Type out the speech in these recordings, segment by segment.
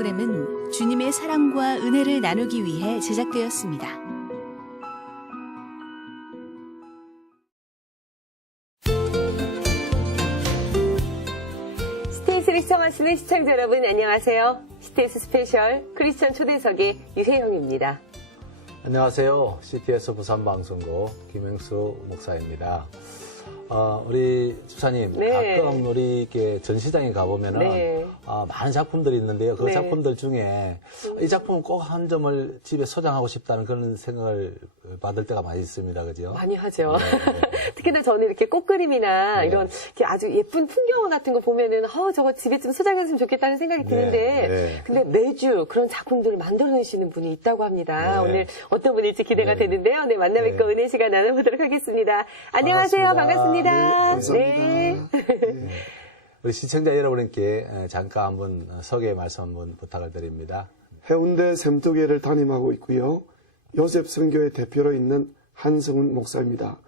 프로그램은 주님의 사랑과 은혜를 나누기 위해 제작되었습니다. CTS를 시청하시는 시청자 여러분 안녕하세요. CTS 스페셜 크리스천 초대석의 유혜영입니다. 안녕하세요. CTS 부산방송국 김행수 목사입니다. 우리 집사님, 네. 가끔 우리 이렇게 전시장에 가보면은 네. 많은 작품들이 있는데요. 그 네. 작품들 중에 이 작품은 꼭 한 점을 집에 소장하고 싶다는 그런 생각을 받을 때가 많이 있습니다. 그죠? 많이 하죠. 네. 특히나 저는 이렇게 꽃그림이나 네. 이런 이렇게 아주 예쁜 풍경 같은 거 보면은 저거 집에 좀 소장했으면 좋겠다는 생각이 드는데 네. 근데 매주 그런 작품들을 만들어내시는 분이 있다고 합니다. 네. 오늘 어떤 분일지 기대가 네. 되는데요. 네, 만나뵙고 네. 은혜 시간 나눠보도록 하겠습니다. 안녕하세요. 반갑습니다. 반갑습니다. 네. 우리 시청자 여러분께 잠깐 한번 소개 말씀 한번 부탁을 드립니다. 해운대 샘두개를 담임하고 있고요. 요셉 선교의 대표로 있는 한성훈 목사입니다.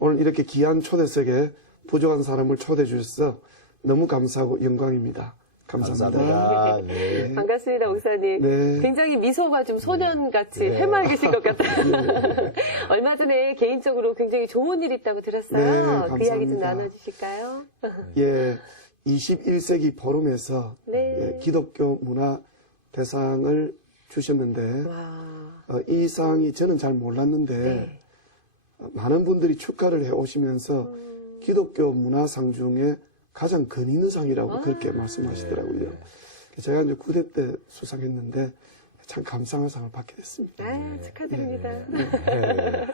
오늘 이렇게 귀한 초대석에 부족한 사람을 초대해 주셔서 너무 감사하고 영광입니다. 감사합니다. 네. 반갑습니다, 목사님. 네. 굉장히 미소가 좀 소년같이 네. 해맑으신 것 같아요. 얼마 전에 개인적으로 굉장히 좋은 일 있다고 들었어요. 네, 그 이야기 좀 감사합니다. 나눠주실까요? 예, 21세기 포럼에서 네. 기독교 문화 대상을 주셨는데 와. 이 상이 저는 잘 몰랐는데 네. 많은 분들이 축하를 해오시면서 기독교 문화상 중에 가장 근위 있는 상이라고 그렇게 말씀하시더라고요. 제가 이제 9대 때 수상했는데 참 감사한 상을 받게 됐습니다. 축하드립니다. 네.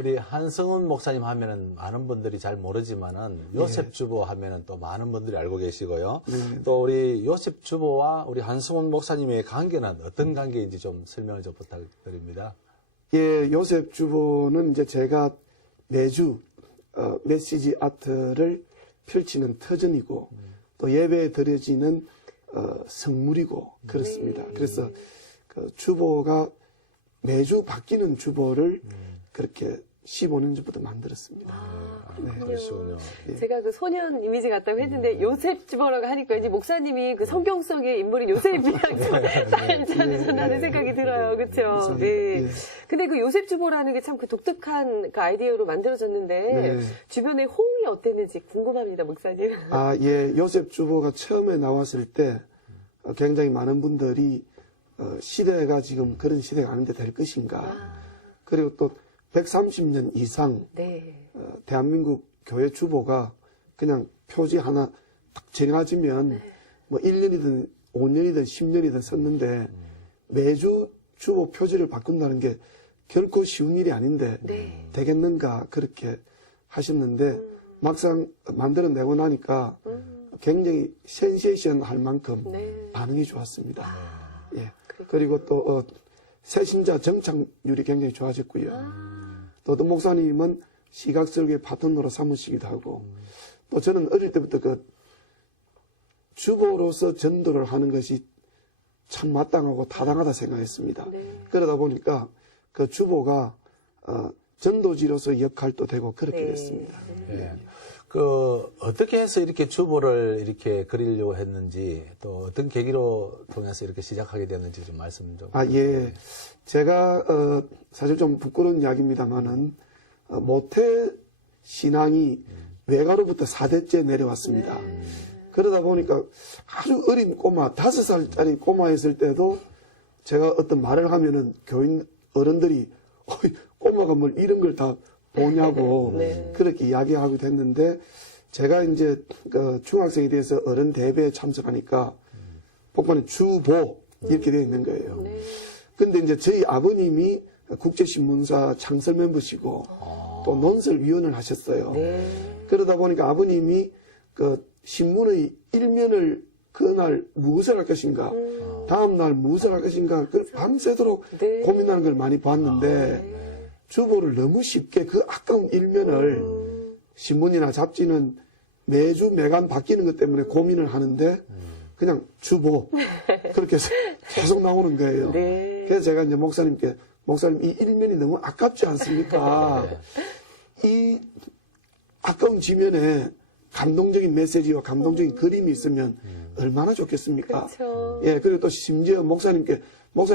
우리 한성훈 목사님 하면은 많은 분들이 잘 모르지만은 요셉 주보 하면은 또 많은 분들이 알고 계시고요. 또 우리 요셉 주보와 우리 한성훈 목사님의 관계는 어떤 관계인지 좀 설명을 좀 부탁드립니다. 예, 요셉 주보는 이제 제가 매주 메시지 아트를 펼치는 터전이고 또 예배에 드려지는 성물이고 그렇습니다. 그래서 그 주보가 매주 바뀌는 주보를 그렇게 15년 전부터 만들었습니다. 그러시군요. 제가 그 소년 이미지 같다고 했는데 요셉 주보라고 하니까 이제 목사님이 그 성경 속의 인물인 요셉이랑 좀 닮지 않으셨나는 생각이 들어요. 그렇죠? 네. 근데 그 요셉 주보라는 게 참 그 독특한 그 아이디어로 만들어졌는데 네. 주변에 호응이 어땠는지 궁금합니다, 목사님. 예, 요셉 주보가 처음에 나왔을 때 굉장히 많은 분들이 시대가 지금 그런 시대가 아닌데 될 것인가. 그리고 또 130년 이상 네. 대한민국 교회 주보가 그냥 표지 하나 딱 정해지면 뭐 1년이든 5년이든 10년이든 썼는데 매주 주보 표지를 바꾼다는 게 결코 쉬운 일이 아닌데 되겠는가 그렇게 하셨는데 막상 만들어내고 나니까 굉장히 센세이션 할 만큼 반응이 좋았습니다. 예. 그리고 또 새신자 정착률이 굉장히 좋아졌고요. 또 목사님은 시각설계 파트너로 삼으시기도 하고 또 저는 어릴 때부터 그 주보로서 전도를 하는 것이 참 마땅하고 타당하다 생각했습니다. 그러다 보니까 그 주보가 전도지로서 역할도 되고 그렇게 됐습니다. 네. 그 어떻게 해서 이렇게 주보를 이렇게 그리려고 했는지 또 어떤 계기로 통해서 이렇게 시작하게 됐는지 좀 말씀 좀. 예. 제가 사실 좀 부끄러운 이야기입니다만은 모태 신앙이 외가로부터 4대째 내려왔습니다. 그러다 보니까 아주 어린 꼬마, 5살짜리 꼬마였을 때도 제가 어떤 말을 하면은 교인 어른들이 꼬마가 뭘 이런 걸 다 보냐고 그렇게 이야기하고 됐는데 제가 이제 그 중학생이 돼서 어른 대회에 참석하니까 복판에 주보 이렇게 되어 있는 거예요. 근데 이제 저희 아버님이 국제신문사 창설 멤버시고 또 논설위원을 하셨어요. 그러다 보니까 아버님이 그 신문의 일면을 그날 무엇을 할 것인가, 다음날 무엇을 할 것인가, 밤새도록 고민하는 걸 많이 봤는데 주보를 너무 쉽게 그 아까운 일면을 신문이나 잡지는 매주 매간 바뀌는 것 때문에 고민을 하는데 그냥 주보 그렇게 계속 나오는 거예요. 그래서 제가 이제 목사님께 목사님 이 일면이 너무 아깝지 않습니까? 이 아까운 지면에 감동적인 메시지와 감동적인 그림이 있으면 얼마나 좋겠습니까? 그렇죠. 예, 그리고 또 심지어 목사님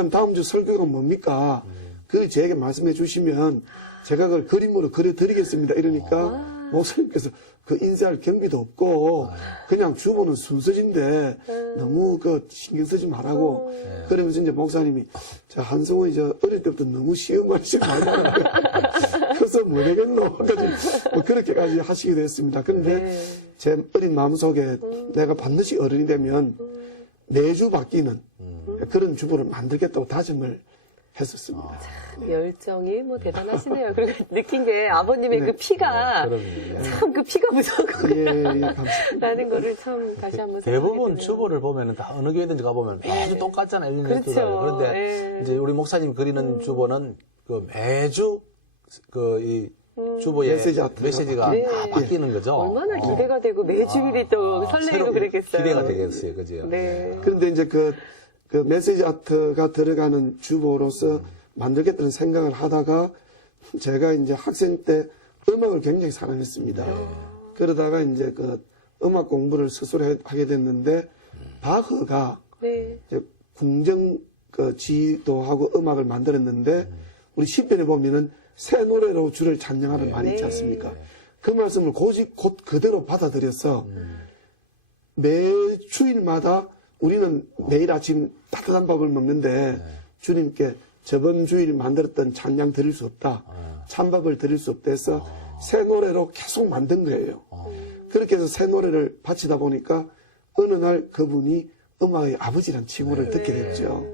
다음 주 설교가 뭡니까? 그 제게 말씀해 주시면 제가 그걸 그림으로 그려드리겠습니다. 이러니까 목사님께서 그 인쇄할 경비도 없고 그냥 주보는 순서진데 너무 그 신경 쓰지 말라고 그러면서 이제 목사님이 자 한성원이 저 어릴 때부터 너무 쉬운 말씀 많이 하는 거야. 그래서 뭐 되겠노? 뭐 그렇게까지 하시기도 했습니다. 그런데 네. 제 어린 마음속에 내가 반드시 어른이 되면 매주 바뀌는 그런 주보를 만들겠다고 다짐을 했었습니다. 열정이 뭐 대단하시네요. 그리고 느낀 게 아버님의 그 피가 그럼요. 참 그 피가 무서웠구나. 예, 감사합니다. 라는 거를 참 다시 한번 대부분 생각하게 되네요. 주보를 보면은 다 어느 교회든지 가보면 매주 똑같잖아요. 1년에 그렇죠. 두 달. 그런데 예. 이제 우리 목사님 그리는 주보는 그 매주 이 주보의 메시지 아트가 메시지가 네. 다 바뀌는 거죠. 얼마나 기대가 되고 매주일이 또 설레이고 새롭게 그랬겠어요. 기대가 되겠어요. 그죠? 네. 그런데 이제 그 메시지 아트가 들어가는 주보로서 만들겠다는 생각을 하다가 제가 이제 학생 때 음악을 굉장히 사랑했습니다. 그러다가 이제 그 음악 공부를 스스로 하게 됐는데 바흐가 네. 이제 궁정 그 지도하고 음악을 만들었는데 우리 시편에 보면은 새 노래로 주를 찬양하는 말이 있지 않습니까? 그 말씀을 곧 그대로 받아들여서 매 주일마다 우리는 매일 아침 따뜻한 밥을 먹는데 주님께 저번 주일 만들었던 찬양 드릴 수 없다. 찬밥을 드릴 수 없다 해서 새 노래로 계속 만든 거예요. 그렇게 해서 새 노래를 바치다 보니까 어느 날 그분이 음악의 아버지란 칭호를 듣게 됐죠.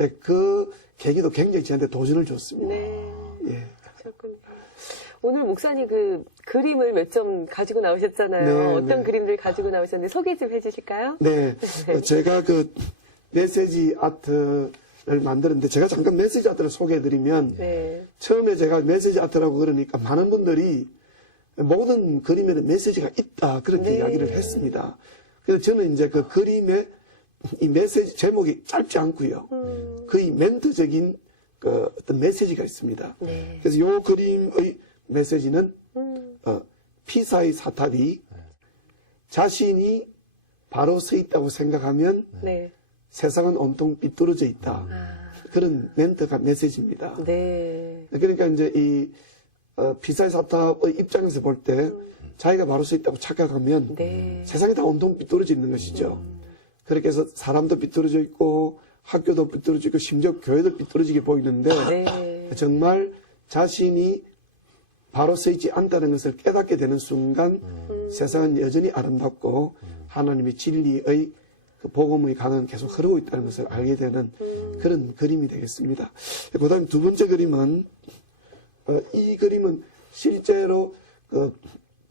예, 그 계기도 굉장히 저한테 도전을 줬습니다. 네. 예. 그렇군요. 오늘 목사님 그 그림을 몇 점 가지고 나오셨잖아요. 네, 어떤 네. 그림들 가지고 나오셨는데 소개 좀 해주실까요? 네. 제가 그 메시지 아트를 만들었는데 제가 잠깐 메시지 아트를 소개해드리면 네. 처음에 제가 메시지 아트라고 그러니까 많은 분들이 모든 그림에는 메시지가 있다 그렇게 네. 이야기를 했습니다. 그래서 저는 이제 그 그림의 이 메시지 제목이 짧지 않고요. 거의 멘트적인 그 어떤 메시지가 있습니다. 네. 그래서 이 그림의 메시지는 피사의 사탑이 자신이 바로 서 있다고 생각하면 네. 세상은 온통 삐뚤어져 있다. 그런 멘트가 메시지입니다. 네. 그러니까 이제 이 피사의 사탑의 입장에서 볼 때 자기가 바로 서 있다고 착각하면 네. 세상이 다 온통 삐뚤어져 있는 것이죠. 그렇게 해서 사람도 삐뚤어져 있고 학교도 삐뚤어져 있고 심지어 교회도 삐뚤어지게 보이는데 네. 정말 자신이 바로 서 있지 않다는 것을 깨닫게 되는 순간 세상은 여전히 아름답고 하나님의 진리의 그 복음의 강은 계속 흐르고 있다는 것을 알게 되는 그런 그림이 되겠습니다. 그 다음에 두 번째 그림은 이 그림은 실제로 그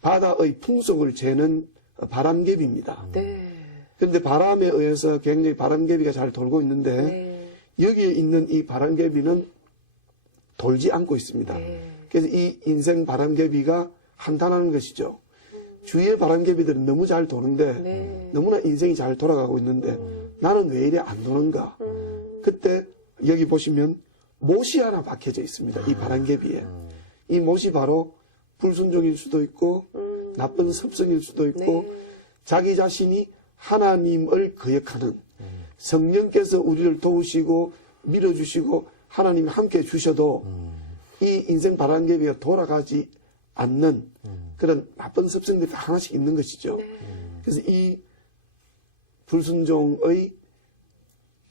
바다의 풍속을 재는 바람개비입니다. 네. 그런데 바람에 의해서 굉장히 바람개비가 잘 돌고 있는데 네. 여기에 있는 이 바람개비는 돌지 않고 있습니다. 네. 그래서 이 인생 바람개비가 한탄하는 것이죠. 주위의 바람개비들은 너무 잘 도는데 네. 너무나 인생이 잘 돌아가고 있는데 나는 왜 이래 안 도는가? 그때 여기 보시면 못이 하나 박혀져 있습니다. 이 바람개비에. 이 못이 바로 불순종일 수도 있고 나쁜 습성일 수도 있고 네. 자기 자신이 하나님을 거역하는 성령께서 우리를 도우시고 밀어주시고 하나님이 함께 주셔도 이 인생 바람개비가 돌아가지 않는 그런 나쁜 습성들이 다 하나씩 있는 것이죠. 그래서 이 불순종의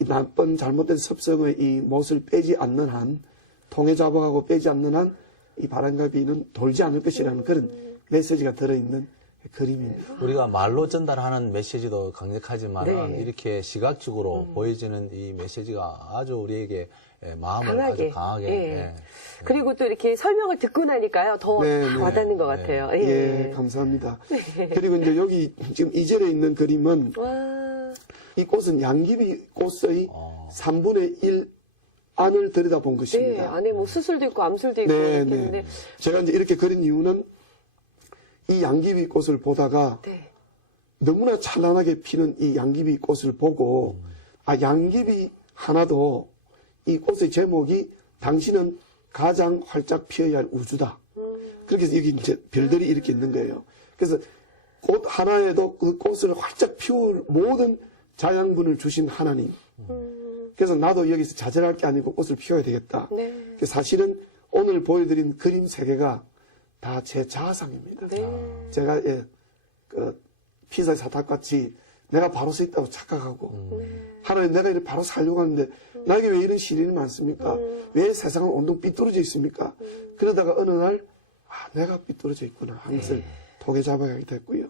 이 나쁜 잘못된 습성의 이 못을 빼지 않는 한 통에 잡아가고 빼지 않는 한 이 바람개비는 돌지 않을 것이라는 그런 메시지가 들어있는 그림입니다. 우리가 말로 전달하는 메시지도 강력하지만 네. 이렇게 시각적으로 보여지는 이 메시지가 아주 우리에게 마음을 강하게. 아주 강하게 예. 예. 그리고 또 이렇게 설명을 듣고 나니까요. 더 네, 네. 와닿는 것 같아요. 예, 감사합니다. 그리고 이제 여기 지금 2절에 있는 그림은 와. 이 꽃은 양귀비 꽃의 3분의 1 안을 들여다본 네. 것입니다. 안에 뭐 수술도 있고 암술도 있고 네, 이렇게 네. 있는데. 제가 이제 이렇게 그린 이유는 이 양귀비 꽃을 보다가 네. 너무나 찬란하게 피는 이 양귀비 꽃을 보고 양귀비 하나도 이 꽃의 제목이 당신은 가장 활짝 피어야 할 우주다. 그렇게 해서 여기 이제 별들이 이렇게 있는 거예요. 그래서 꽃 하나에도 그 꽃을 활짝 피울 모든 자양분을 주신 하나님. 그래서 나도 여기서 좌절할 게 아니고 꽃을 피워야 되겠다. 네. 사실은 오늘 보여드린 그림 3개가 다 제 자아상입니다. 네. 제가 그 피사의 사탁같이 내가 바로 서 있다고 착각하고 하나님 내가 이렇게 바로 살려고 하는데 나에게 왜 이런 시련이 많습니까? 왜 세상은 온통 삐뚤어져 있습니까? 그러다가 어느 날 내가 삐뚤어져 있구나 하는 것을 독에 잡아가게 됐고요.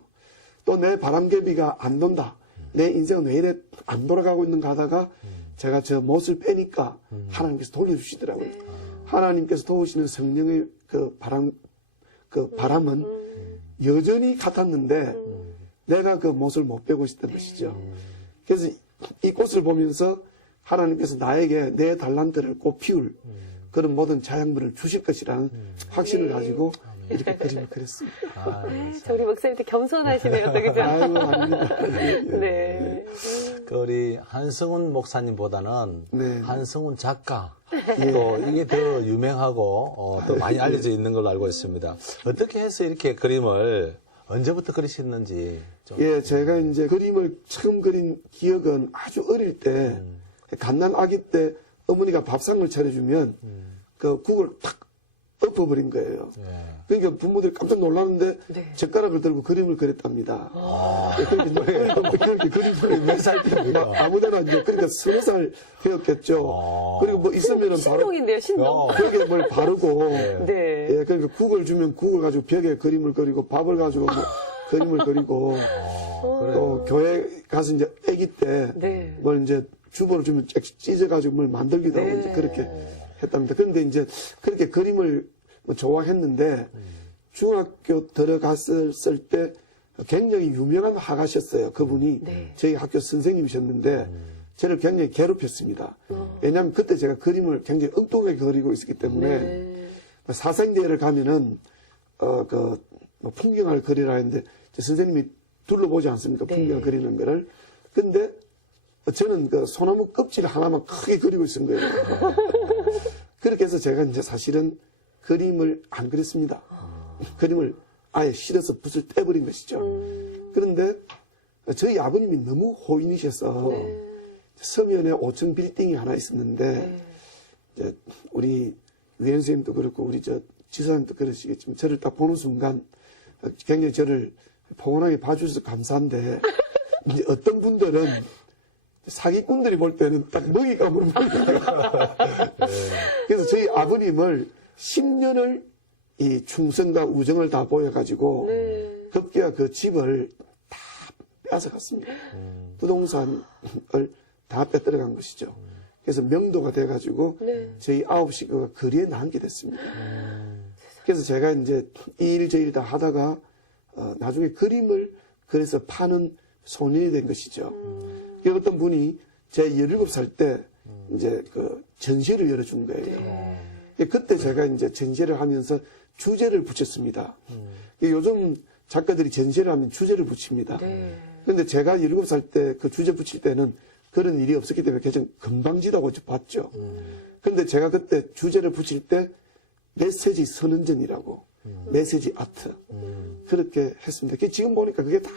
또 내 바람개비가 안 돈다. 내 인생은 왜 이래 안 돌아가고 있는가 하다가 제가 저 못을 빼니까 하나님께서 돌려주시더라고요. 하나님께서 도우시는 성령의 그 바람은 여전히 같았는데 내가 그 못을 못 빼고 있었던 것이죠. 그래서 이 꽃을 보면서 하나님께서 나에게 내 달란트를 꽃 피울 그런 모든 자양분을 주실 것이라는 확신을 가지고 이렇게 그림을 그렸습니다. 저 우리 목사님도 겸손하시네요, 또 그죠? 아이고, 아닙니다. 네. 그 우리 한성훈 목사님보다는 네. 한성훈 작가 또 이게 더 유명하고 더 많이 알려져 있는 걸로 알고 있습니다. 어떻게 해서 이렇게 그림을 언제부터 그리셨는지 좀. 예, 제가 이제 그림을 처음 그린 기억은 아주 어릴 때 갓난 아기 때 어머니가 밥상을 차려주면 그 국을 탁 엎어버린 거예요. 예. 그러니까 부모들이 깜짝 놀랐는데 네. 젓가락을 들고 그림을 그렸답니다. 그렇게 그림을 몇 살 때입니까? 아무데나 이제 그러니까 20살 되었겠죠. 그리고 뭐 있으면은 바로 신동인데요, 신동. 벽에 뭘 바르고 네. 예, 그러니까 국을 주면 국을 가지고 벽에 그림을 그리고 밥을 가지고 뭐 그림을 그리고 또 교회 가서 이제 아기 때 네. 뭘 이제 주보를 주면 찢어가지고 뭘 만들기도 하고 네. 이제 그렇게 했답니다. 그런데 이제 그렇게 그림을 뭐 좋아했는데 중학교 들어갔을 때 굉장히 유명한 화가셨어요. 그분이 네. 저희 학교 선생님이셨는데 저를 굉장히 괴롭혔습니다. 왜냐하면 그때 제가 그림을 굉장히 엉뚱하게 그리고 있었기 때문에 네. 사생대회를 가면은 뭐 풍경을 그리라 했는데 선생님이 둘러보지 않습니까? 네. 풍경을 그리는 거를. 근데 저는 그 소나무 껍질 하나만 크게 그리고 있은 거예요. 그렇게 해서 제가 이제 사실은 그림을 안 그렸습니다. 그림을 아예 실어서 붓을 떼버린 것이죠. 그런데 저희 아버님이 너무 호인이셔서 서면에 5층 빌딩이 하나 있었는데 이제 우리 위원 선생님도 그렇고 우리 저 지사님도 그러시겠지만 저를 딱 보는 순간 굉장히 저를 포근하게 봐주셔서 감사한데 이제 어떤 분들은 사기꾼들이 볼 때는 딱 먹잇감을 보니까 그래서 저희 아버님을 10년을 이 충성과 우정을 다 보여가지고 급기야 그 집을 다 빼앗아갔습니다. 부동산을 다 빼들어간 것이죠. 그래서 명도가 돼가지고 저희 9 식구가 거리에 나앉게 됐습니다. 그래서 제가 이제 이 일 저 일 다 하다가 나중에 그림을 그래서 파는 소년이 된 것이죠. 어떤 분이 제 17살 때 이제 그 전시회를 열어준 거예요. 그때 제가 이제 전시회를 하면서 주제를 붙였습니다. 요즘 작가들이 전시회를 하면 주제를 붙입니다. 그런데 제가 17살 때 그 주제 붙일 때는 그런 일이 없었기 때문에 그냥 금방지다고 봤죠. 그런데 제가 그때 주제를 붙일 때 메시지 선언전이라고 메시지 아트 그렇게 했습니다. 지금 보니까 그게 다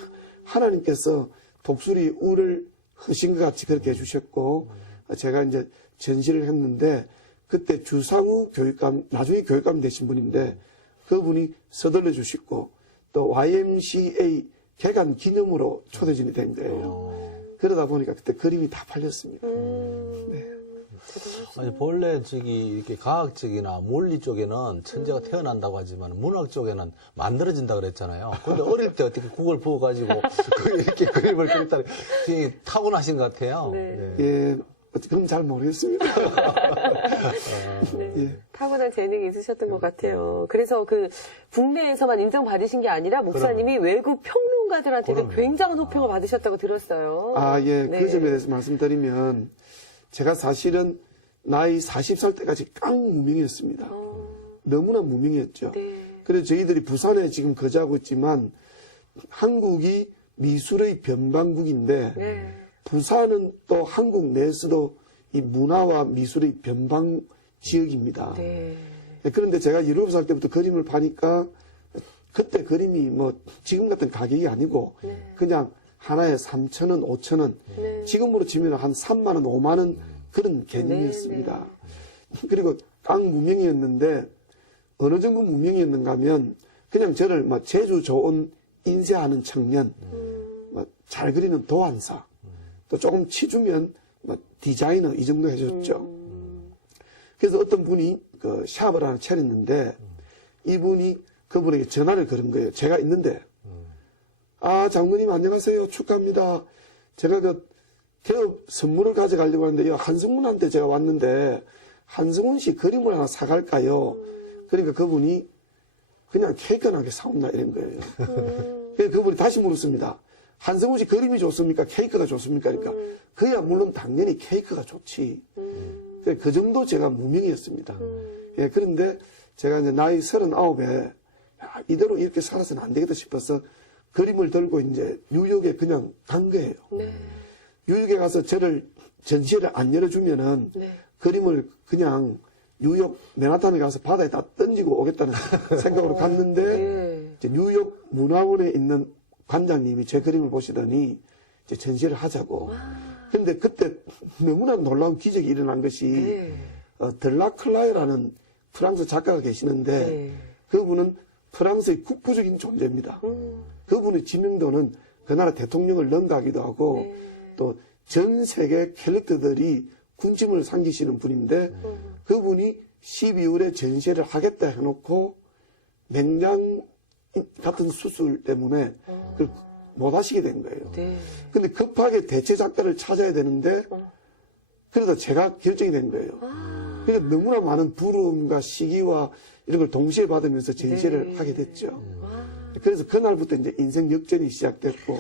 하나님께서 독수리 울을 흐신 것 같이 그렇게 해주셨고 제가 이제 전시를 했는데 그때 주상우 교육감 나중에 교육감 되신 분인데 그분이 서둘러 주시고 또 YMCA 개관 기념으로 초대진이 된 거예요. 그러다 보니까 그때 그림이 다 팔렸습니다. 네. 아니, 본래 이렇게 과학적이나 물리 쪽에는 천재가 태어난다고 하지만 문학 쪽에는 만들어진다 그랬잖아요. 근데 어릴 때 어떻게 국을 부어가지고 이렇게 그림을 그렸다니 되게 타고나신 것 같아요. 네. 예, 그럼 잘 모르겠습니다. 예. 타고난 재능이 있으셨던 것 같아요. 그래서 그 국내에서만 인정받으신 게 아니라 목사님이 외국 평론가들한테도 굉장한 호평을 받으셨다고 들었어요. 아, 예. 네. 그 점에 대해서 말씀드리면 제가 사실은 나이 40살 때까지 깡 무명이었습니다. 너무나 무명이었죠. 네. 그래서 저희들이 부산에 지금 거주하고 있지만 한국이 미술의 변방국인데 네. 부산은 또 한국 내에서도 이 문화와 미술의 변방 지역입니다. 네. 그런데 제가 17살 때부터 그림을 파니까 그때 그림이 뭐 지금 같은 가격이 아니고 그냥 하나에 3,000원, 5,000원. 네. 지금으로 치면 한 3만 원, 5만 원 그런 개념이었습니다. 그리고 깡 무명이었는데 어느 정도 무명이었는가 하면 그냥 저를 막 재주 좋은 인쇄하는 청년, 막 잘 그리는 도안사, 또 조금 치주면 막 디자이너 이 정도 해줬죠. 그래서 어떤 분이 그 샵을 하나 차렸는데 이분이 그분에게 전화를 걸은 거예요. 제가 있는데 아 장모님 안녕하세요. 축하합니다. 제가 그 개업 선물을 가져가려고 하는데 한승훈한테 제가 왔는데 한승훈 씨 그림을 하나 사갈까요? 그러니까 그분이 그냥 케이크 하나 사온다 이런 거예요. 그래서 그분이 다시 물었습니다. 한승훈 씨 그림이 좋습니까? 케이크가 좋습니까? 그러니까 그야 물론 당연히 케이크가 좋지. 그 정도 제가 무명이었습니다. 예, 그런데 제가 이제 나이 39에 이대로 이렇게 살아서는 안 되겠다 싶어서 그림을 들고 이제 뉴욕에 그냥 간 거예요. 네. 뉴욕에 가서 저를 전시회를 안 열어주면은 네. 그림을 그냥 뉴욕 맨하탄에 가서 바다에 다 던지고 오겠다는 생각으로 갔는데 네. 이제 뉴욕 문화원에 있는 관장님이 제 그림을 보시더니 이제 전시회를 하자고. 근데 그때 너무나 놀라운 기적이 일어난 것이 네. 들라클라이라는 프랑스 작가가 계시는데 네. 그분은 프랑스의 국부적인 존재입니다. 그분의 지명도는 그 나라 대통령을 능가하기도 하고 또 전 세계 캐릭터들이 군침을 삼기시는 분인데 그분이 12월에 전시회를 하겠다 해놓고 맹장 같은 수술 때문에 그걸 못 하시게 된 거예요. 네. 근데 급하게 대체 작가를 찾아야 되는데 그러다 제가 결정이 된 거예요. 그러니까 너무나 많은 부러움과 시기와 이런 걸 동시에 받으면서 전시회를 네. 하게 됐죠. 그래서 그날부터 이제 인생 역전이 시작됐고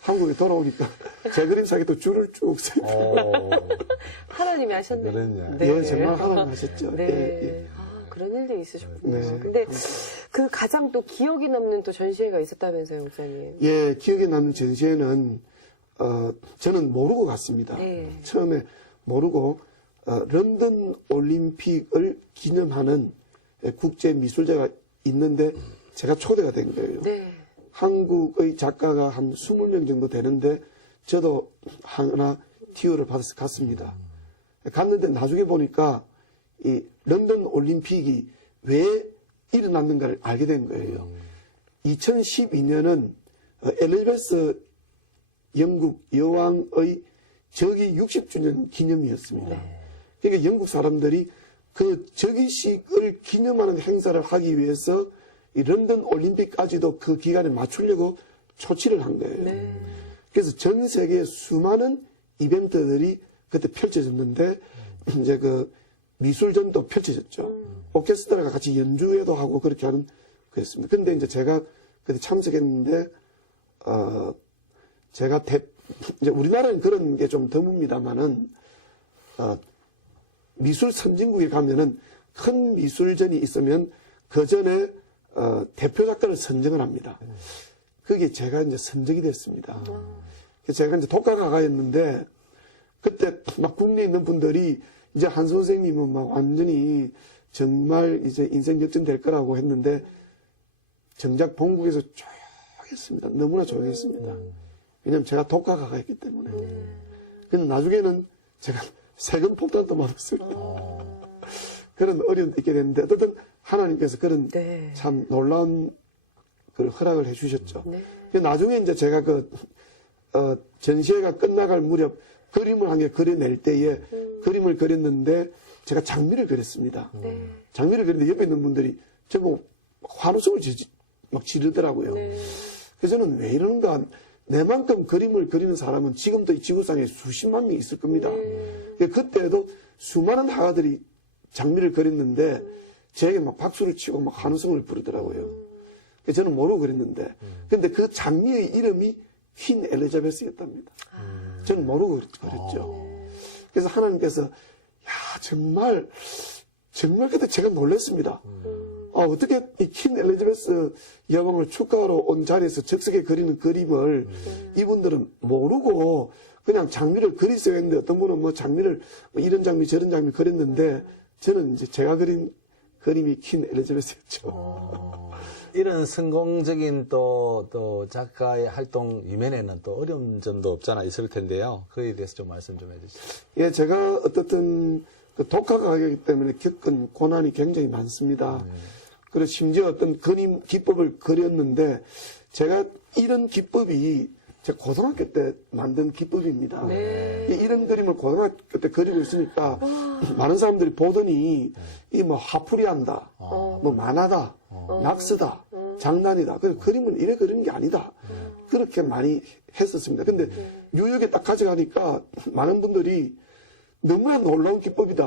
한국에 돌아오니까 제 그림 사기 또 줄을 쭉 세고 하나님이 하셨네요. 그랬냐. 네. 예, 정말 하나님 하셨죠. 네. 예, 예. 아, 그런 일도 있으셨군요. 네. 근데 그 가장 또 기억이 남는 또 전시회가 있었다면서요, 목사님. 예, 기억에 남는 전시회는 저는 모르고 갔습니다. 네. 처음에 모르고 런던 올림픽을 기념하는 국제 미술제가 있는데 제가 초대가 된 거예요. 네. 한국의 작가가 한 20명 정도 되는데 저도 하나 티오를 받아서 갔습니다. 갔는데 나중에 보니까 이 런던 올림픽이 왜 일어났는가를 알게 된 거예요. 2012년은 엘리자베스 영국 여왕의 즉위 60주년 기념이었습니다. 그러니까 영국 사람들이 그 즉위식을 기념하는 행사를 하기 위해서 이 런던 올림픽까지도 그 기간에 맞추려고 조치를 한 거예요. 네. 그래서 전 세계에 수많은 이벤트들이 그때 펼쳐졌는데 이제 그 미술전도 펼쳐졌죠. 오케스트라가 같이 연주회도 하고 그렇게 하는 그랬습니다. 근데 이제 제가 그때 참석했는데 제가 이제 우리나라는 그런 게 좀 드뭅니다만은 미술 선진국에 가면은 큰 미술전이 있으면 그 전에 대표 작가를 선정을 합니다. 그게 제가 이제 선정이 됐습니다. 그래서 제가 이제 독가가가였는데 그때 막 국내에 있는 분들이 이제 한 선생님은 막 완전히 정말 이제 인생 역전될 거라고 했는데 정작 본국에서 조용했습니다. 너무나 조용했습니다. 왜냐면 제가 독가가가였기 때문에. 근데 나중에는 제가 세금 폭탄도 맞았습니다. 그런 어려움도 있게 됐는데 어쨌든 하나님께서 그런 네. 참 놀라운 그 허락을 해주셨죠. 네. 나중에 이제 제가 전시회가 끝나갈 무렵 그림을 한 개 그려낼 때에 그림을 그렸는데 제가 장미를 그렸습니다. 네. 장미를 그렸는데 옆에 있는 분들이 저보고 환호성을 막 지르더라고요. 네. 그래서 저는 왜 이러는가. 내만큼 그림을 그리는 사람은 지금도 이 지구상에 수십만 명 있을 겁니다. 그때도 수많은 화가들이 장미를 그렸는데 제게 막 박수를 치고 막 환호성을 부르더라고요. 그래서 저는 모르고 그랬는데 근데 그 장미의 이름이 퀸 엘리자베스였답니다. 저는 모르고 그랬죠. 그래서 하나님께서 야 정말 그때 제가 놀랐습니다. 어떻게 이 퀸 엘리자베스 여왕을 축가하러 온 자리에서 적석에 그리는 그림을 이분들은 모르고 그냥 장미를 그리세요 했는데 어떤 분은 뭐 장미를 뭐 이런 장미 저런 장미 그렸는데 저는 이제 제가 그린 그림이 퀸 엘리자베스였죠. 이런 성공적인 또 작가의 활동 이면에는 또 어려운 점도 없잖아 있을 텐데요. 그에 대해서 좀 말씀 좀 해주시죠. 예, 제가 어떻든 그 독학하기 때문에 겪은 고난이 굉장히 많습니다. 그리고 심지어 어떤 그림 기법을 그렸는데 제가 이런 기법이 제 고등학교 때 만든 기법입니다. 네. 이런 그림을 고등학교 때 그리고 있으니까 많은 사람들이 보더니 이 뭐 하풀이한다, 뭐 만화다, 낙서다, 장난이다. 그래서 그림은 이래 그리는 게 아니다. 그렇게 많이 했었습니다. 근데 뉴욕에 딱 가져가니까 많은 분들이 너무나 놀라운 기법이다.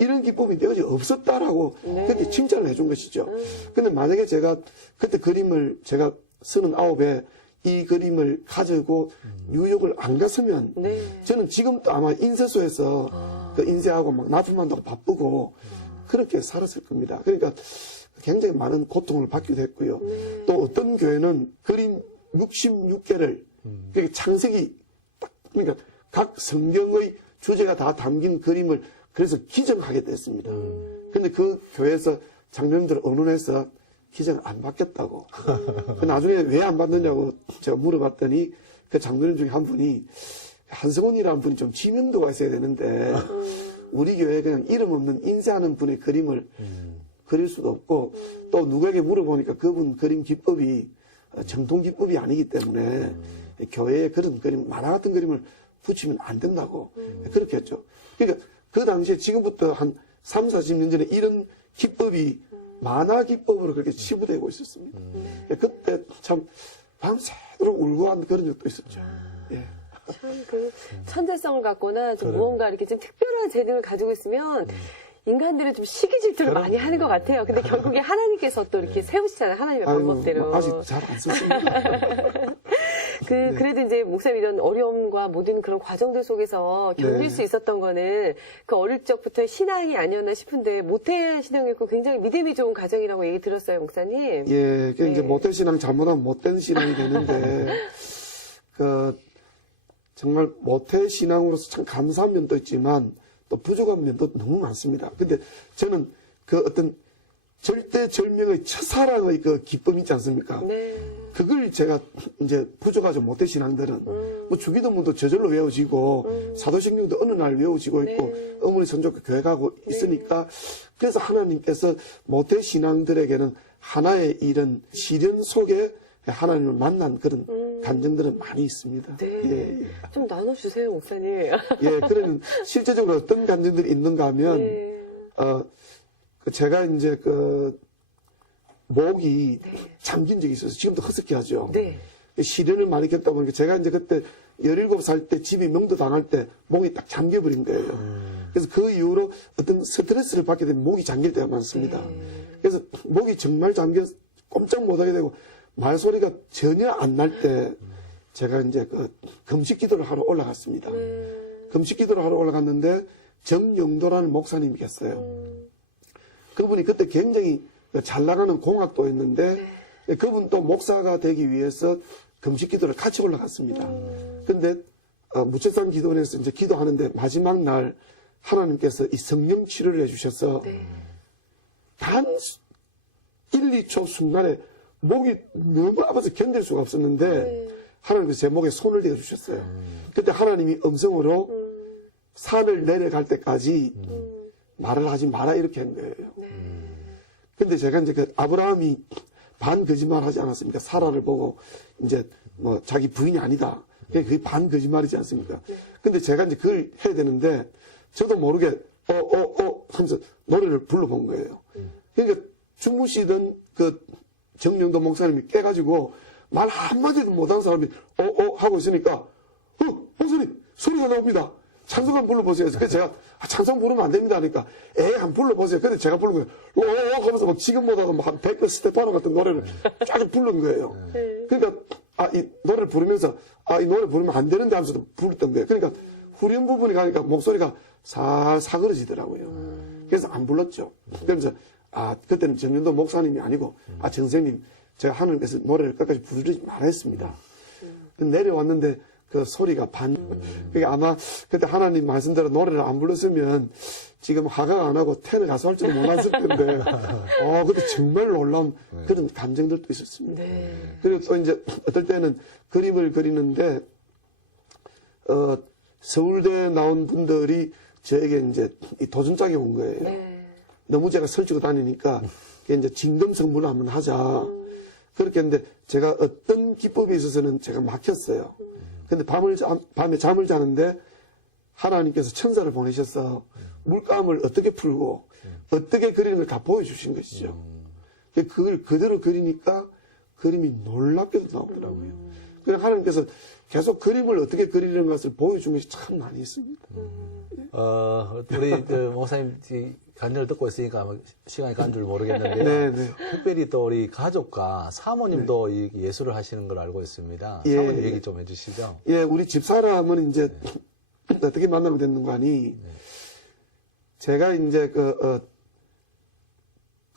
이런 기법이 내가 없었다라고 그렇게 칭찬을 해준 것이죠. 근데 만약에 제가 그때 그림을 제가 39에 이 그림을 가지고 뉴욕을 안 갔으면 네. 저는 지금도 아마 인쇄소에서 그 인쇄하고 막 납품한다고 바쁘고 그렇게 살았을 겁니다. 그러니까 굉장히 많은 고통을 받기도 했고요. 또 어떤 교회는 그림 66개를 그러니까 창세기 딱 그러니까 각 성경의 주제가 다 담긴 그림을 그래서 기증하게 됐습니다. 근데 그 교회에서 장로님들 언론에서 기증을 안 받겠다고. 나중에 왜 안 받느냐고 제가 물어봤더니 그 장로님 중에 한 분이 한성훈이라는 분이 좀 지명도가 있어야 되는데 우리 교회에 그냥 이름 없는 인쇄하는 분의 그림을 그릴 수도 없고 또 누구에게 물어보니까 그분 그림 기법이 정통 기법이 아니기 때문에 교회에 그런 그림, 만화 같은 그림을 붙이면 안 된다고 그렇게 했죠. 그러니까 그 당시에 지금부터 한 3, 40년 전에 이런 기법이 만화 기법으로 그렇게 치부되고 있었습니다. 그때 참 밤새도록 울고 한 그런 적도 있었죠. 예. 참 그 천재성을 갖거나 좀 무언가 이렇게 좀 특별한 재능을 가지고 있으면 인간들은 좀 시기 질투를 많이 하는 것 같아요. 근데 결국에 하나님께서 또 이렇게 세우시잖아요. 하나님의 방법대로. 아직 잘 안 썼습니다. 그래도 이제 목사님 이런 어려움과 모든 그런 과정들 속에서 견딜 네. 수 있었던 거는 그 어릴 적부터 신앙이 아니었나 싶은데 모태 신앙이었고 굉장히 믿음이 좋은 가정이라고 얘기 들었어요, 목사님. 예, 그 이제 네. 못된 신앙 잘못하면 못된 신앙이 되는데 그 정말 모태 신앙으로서 참 감사한 면도 있지만 또 부족한 면도 너무 많습니다. 근데 저는 그 어떤 절대절명의 첫사랑의 그 기쁨 있지 않습니까? 네. 그걸 제가 이제 부족하죠. 모태 신앙들은. 뭐 주기도문도 저절로 외워지고 사도신경도 어느 날 외워지고 있고 네. 어머니 손잡고 교회 가고 있으니까 그래서 하나님께서 모태 신앙들에게는 하나의 이런 시련 속에 하나님을 만난 그런 감정들은 많이 있습니다. 네. 예, 예. 좀 나눠주세요, 목사님. 예, 그런 실제적으로 어떤 감정들이 있는가 하면 네. 그 제가 이제 그 목이 잠긴 적이 있어서 지금도 허스키 하죠. 네. 시련을 많이 겪다 보니까 제가 이제 그때 17살 때 집이 명도 당할 때 목이 딱 잠겨버린 거예요. 그래서 그 이후로 어떤 스트레스를 받게 되면 목이 잠길 때가 많습니다. 그래서 목이 정말 잠겨 꼼짝 못하게 되고 말소리가 전혀 안 날 때 제가 이제 그 금식 기도를 하러 올라갔습니다. 금식 기도를 하러 올라갔는데 정영도라는 목사님이 계셨어요. 그분이 그때 굉장히 잘 나가는 공학도였는데 그분도 목사가 되기 위해서 금식 기도를 같이 올라갔습니다. 근데 무책상 기도원에서 이제 기도하는데 마지막 날 하나님께서 이 성령 치료를 해주셔서 단 1, 2초 순간에 목이 너무 아파서 견딜 수가 없었는데 하나님께서 제 목에 손을 대어 주셨어요. 그때 하나님이 음성으로 산을 내려갈 때까지 말을 하지 마라 이렇게 한 거예요. 근데 제가 이제 그 아브라함이 반 거짓말 하지 않았습니까? 사라를 보고 이제 뭐 자기 부인이 아니다. 그게 반 거짓말이지 않습니까? 근데 제가 이제 그걸 해야 되는데 저도 모르게 하면서 노래를 불러본 거예요. 그러니까 주무시던 그 정영도 목사님이 깨가지고 말 한마디도 못하는 사람이 하고 있으니까 목사님 소리가 나옵니다. 찬송 한번 불러보세요. 그래서 제가 찬송 부르면 안 됩니다 하니까 한번 불러보세요. 근데 제가 부른 거예요. 하면서 막 지금보다도 한 100배 스테파노 같은 노래를 쫙 부른 거예요. 그러니까 이 노래를 부르면서 이 노래 부르면 안 되는데 하면서도 부르던 거예요. 그러니까 후렴 부분이 가니까 목소리가 살 사그러지더라고요. 그래서 안 불렀죠. 그러면서 그때는 정윤도 목사님이 아니고 정선생님 제가 하나님께서 노래를 끝까지 부르지 말아 했습니다. 내려왔는데 그 소리가 그게 아마 그때 하나님 말씀대로 노래를 안 불렀으면 지금 하강 안 하고 텐을 가서 할 줄도 몰랐을 텐데, 그때 정말 놀라운 그런 감정들도 있었습니다. 네. 그리고 또 이제 어떨 때는 그림을 그리는데, 서울대 나온 분들이 저에게 이제 이 도전장에 온 거예요. 네. 너무 제가 설치고 다니니까, 이제 진검성문을 한번 하자. 그렇게 했는데, 제가 어떤 기법에 있어서는 제가 막혔어요. 근데 밤에 잠을 자는데, 하나님께서 천사를 보내셔서 물감을 어떻게 풀고 어떻게 그리는 걸 다 보여주신 것이죠. 그걸 그대로 그리니까 그림이 놀랍게도 나오더라고요. 그래서 하나님께서 계속 그림을 어떻게 그리는 것을 보여준 것이 참 많이 있습니다. 우리 목사님 간증을 듣고 있으니까 아마 시간이 간 줄 모르겠는데요. 네, 네. 특별히 또 우리 가족과 사모님도 이 예술을 하시는 걸 알고 있습니다. 예, 사모님 예. 얘기 좀 해주시죠. 예, 우리 집사람은 이제 어떻게 만나게 됐는가니, 제가 이제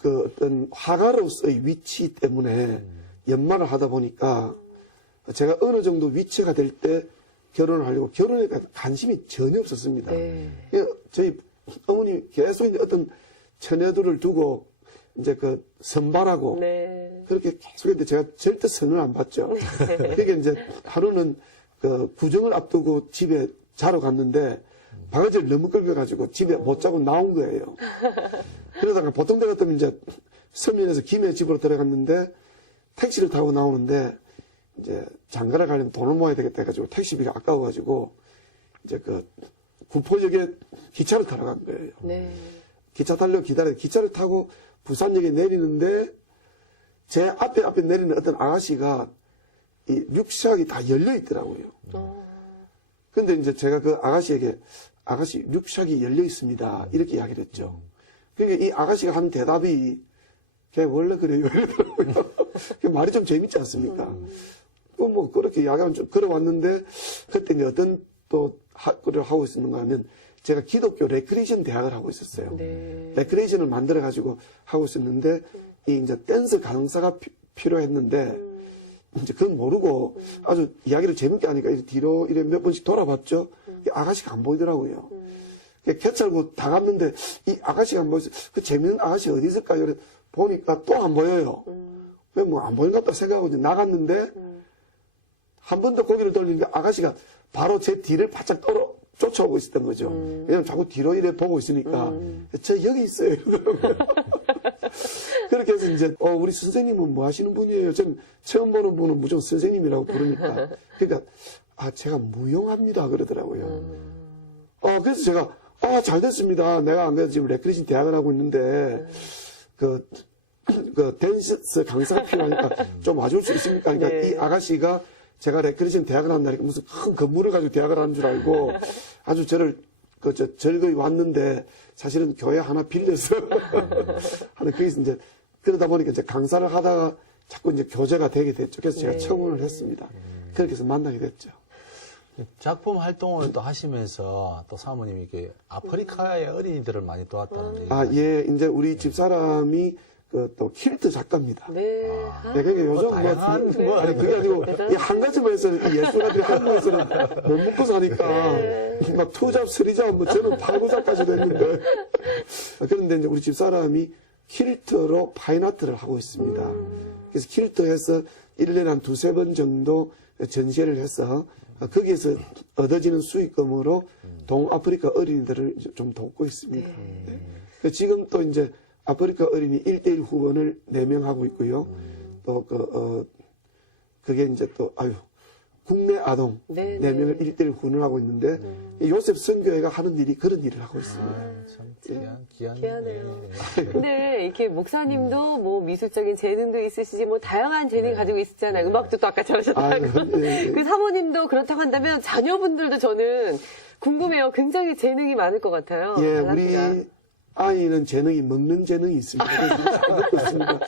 어떤 화가로서의 위치 때문에 연말을 하다 보니까 제가 어느 정도 위치가 될 때 결혼을 하려고 결혼에 관심이 전혀 없었습니다. 네. 저희 어머니 계속 이제 어떤 처녀들을 두고 이제 선발하고 네. 그렇게 계속 했는데 제가 절대 선을 안 봤죠. 그러니까 이제 하루는 구정을 앞두고 집에 자러 갔는데 바가지를 너무 긁어가지고 집에 못 자고 나온 거예요. 그러다가 보통 때 같으면 이제 서면에서 김해 집으로 들어갔는데 택시를 타고 나오는데 이제 장가를 가려면 돈을 모아야 되겠다 해가지고 택시비가 아까워가지고 이제 구포역에 기차를 타러 간 거예요. 네. 기차 타려고 기다려 기차를 타고 부산역에 내리는데 제 앞에 내리는 어떤 아가씨가 이 륙샥이 다 열려 있더라고요. 근데 이제 제가 그 아가씨에게 아가씨 륙샥이 열려 있습니다. 이렇게 이야기를 했죠. 그러니까 이 아가씨가 하는 대답이 걔 원래 그래요. 이러더라고요. 말이 좀 재밌지 않습니까? 뭐 그렇게 이야기하면 좀 걸어왔는데 그때 이제 어떤 또 학교를 하고 있었는가 하면 제가 기독교 레크레이션 대학을 하고 있었어요. 네. 레크레이션을 만들어 가지고 하고 있었는데 이 이제 댄스 강사가 필요했는데 이제 그건 모르고 아주 이야기를 재밌게 하니까 뒤로 이래 몇 번씩 돌아봤죠. 이 아가씨가 안 보이더라고요. 개찰구 다 갔는데 이 아가씨가 안 보여서 그 재밌는 아가씨 어디 있을까요? 그래 보니까 또 안 보여요. 왜 뭐 안 보이는 것 같다 생각하고 이제 나갔는데 한 번 더 고개를 돌리니까 아가씨가 바로 제 뒤를 바짝 쫓아오고 있었던 거죠. 왜냐면 자꾸 뒤로 이래 보고 있으니까 저 여기 있어요. 이러더라고요. 그렇게 해서 이제 우리 선생님은 뭐 하시는 분이에요? 전 처음 보는 분은 무조건 선생님이라고 부르니까 그러니까 제가 무용합니다 그러더라고요. 그래서 제가 잘 됐습니다. 내가 안 그래도 지금 레크레이션 대학을 하고 있는데 그 댄스 강사가 필요하니까 좀 와줄 수 있습니까? 그러니까 네. 이 아가씨가 제가 레크레이션 대학을 한다니까 무슨 큰 건물을 가지고 대학을 하는 줄 알고 아주 저를 즐거이 왔는데 사실은 교회 하나 빌려서 하는 그게 이제 그러다 보니까 이제 강사를 하다가 자꾸 이제 교제가 되게 됐죠. 그래서 제가 네. 청혼을 했습니다. 그렇게 해서 만나게 됐죠. 작품 활동을 또 하시면서 또 사모님이 이렇게 아프리카의 어린이들을 많이 도왔다는 얘기. 예, 이제 우리 집사람이 또 퀼트 작가입니다. 네. 네, 그러니까 요즘 다양한 뭐, 아니, 그게 아니고, 이 한 가지만 해서 이 예술가들이 한국에서는 못 먹고 사니까, 막 투잡, 쓰리잡, 뭐 저는 팔구잡까지도 했는데. 그런데 이제 우리 집사람이 퀼트로 파인아트를 하고 있습니다. 그래서 퀼트에서 1년에 한 두세 번 정도 전시회를 해서 거기에서 얻어지는 수익금으로 동아프리카 어린이들을 좀 돕고 있습니다. 네. 지금 또 이제 아프리카 어린이 1대1 후원을 4명 하고 있고요. 또, 그게 이제 또, 국내 아동 네, 4명을 1대1 후원을 하고 있는데, 이 요셉 선교회가 하는 일이 그런 일을 하고 있습니다. 참 귀한. 귀하네요. 근데 이렇게 목사님도 뭐 미술적인 재능도 있으시지 뭐 다양한 재능 가지고 있었잖아요. 음악도 또 아까 잘하셨다고. 예. 그 사모님도 그렇다고 한다면 자녀분들도 저는 궁금해요. 굉장히 재능이 많을 것 같아요. 예, 잘합니다. 우리 아이는 먹는 재능이 있습니다. 그래서 잘 먹고 있습니다.